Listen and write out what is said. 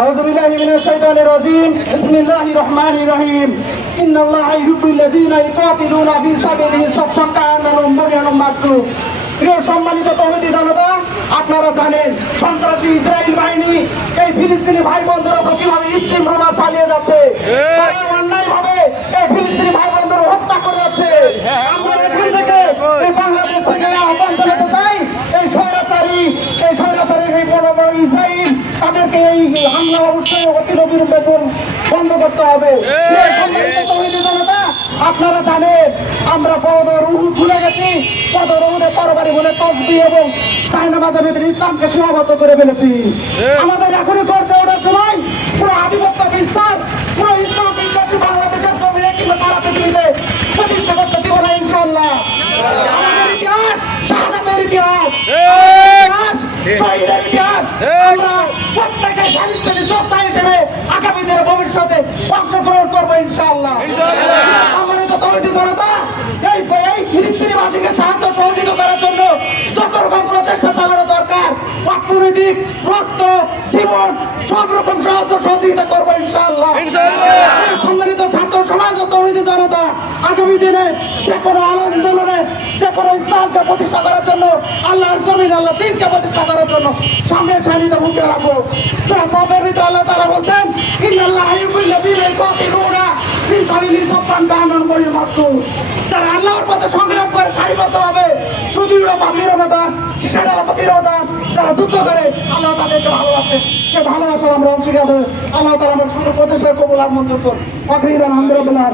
أعوذ بالله من الشيطان الرجيم بسم الله الرحمن الرحيم إن الله يحب الذين يقاتلون في سبيله صفا كأنهم بنيان مرصوص। প্রিয় সম্মানিত তৌহিদি জনতা, আপনারা জানেন সন্ত্রাসী ইসরায়েল বাহিনী এই ফিলিস্তিনি ভাই বোনদের উপর কিভাবে স্টিমরোলার চালিয়ে যাচ্ছে, তারা অন্যায়ভাবে এই ফিলিস্তিনি ভাই বোনদের হত্যা করে যাচ্ছে। আমরা এখান থেকে এই বাংলাদেশ থেকে আহ্বান জানাতে চাই, এই স্বৈরাচারী এই বড় বড় ইসরায়েল তাদেরকে এই হামলা অবশ্যই অতি অবিলম্বে বন্ধ করতে হবে। তৌহিদি জনতা, আপনারা জানেন আমরা বদর উহুদ ভুলে গেছি, বদর উহুদে তরবারি বলে তসবিহ এবং চায়না মাযহাবের ইসলামকে সীমাবদ্ধ করে ফেলেছি। আমাদের এখনই করতে ওঠার সময় পুরো আধিপত্য বিস্তার, পুরো ইসলাম বিদ্বেষী বাংলাদেশের জমিনে কিংবা সারা পৃথিবীতে প্রতিষ্ঠা করতে দিব না ইনশাআল্লাহ। আমাদের ইতিহাস শাহাদাতের ইতিহাস, শহীদের ইতিহাস। আমরা প্রত্যেকে সাহিত্যের যোদ্ধা হিসেবে আগামী দিনে ভবিষ্যতে অংশগ্রহণ করবো ইনশাআল্লাহ। সম্মানিত তৌহিদি জনতা, এই ফিলিস্তিনিবাসীকে সাহায্য সহযোগিতা করার জন্য যত রকম প্রচেষ্টা চালানো দরকার, অর্থনৈতিক, রক্ত, জীবন সব রকম সাহায্য সহযোগিতা করবো ইনশাআল্লাহ। সম্মানিত ছাত্র সমাজ ও তৌহিদি জনতা, আগামী দিনে যে কোনো আন্দোলনে যে কোনো ইসলামকে প্রতিষ্ঠা করার জন্য, আল্লাহর জমিন আল্লাহ দ্বীনকে প্রতিষ্ঠা করার জন্য সামনে সারিতে মুখে রাখবো। সাহাবের ভিতরে আল্লাহ তাআলা বলছেন, ইন্নাল্লাহা ইউহিব্বুল্লাযীনা ইউকাতিলুনা ফী সাবিলিহি সাফফান কাআন্নাহুম বুনিয়ানুন মারসুস। যারা আল্লাহর পথে সংগ্রাম করে সারিবদ্ধভাবে সুদৃঢ় বাতির মতো শিশাডালাপাতির মতো যারা যুদ্ধ করে, আল্লাহ তাদেরকে ভালোবাসে। সে ভালোবাসার আমরা অংশীদার। আল্লাহ তাআলা আমাদের সকল প্রচেষ্টা কবুল আর মঞ্জুর করুন। আখিরাত আলহামদুলিল্লাহ।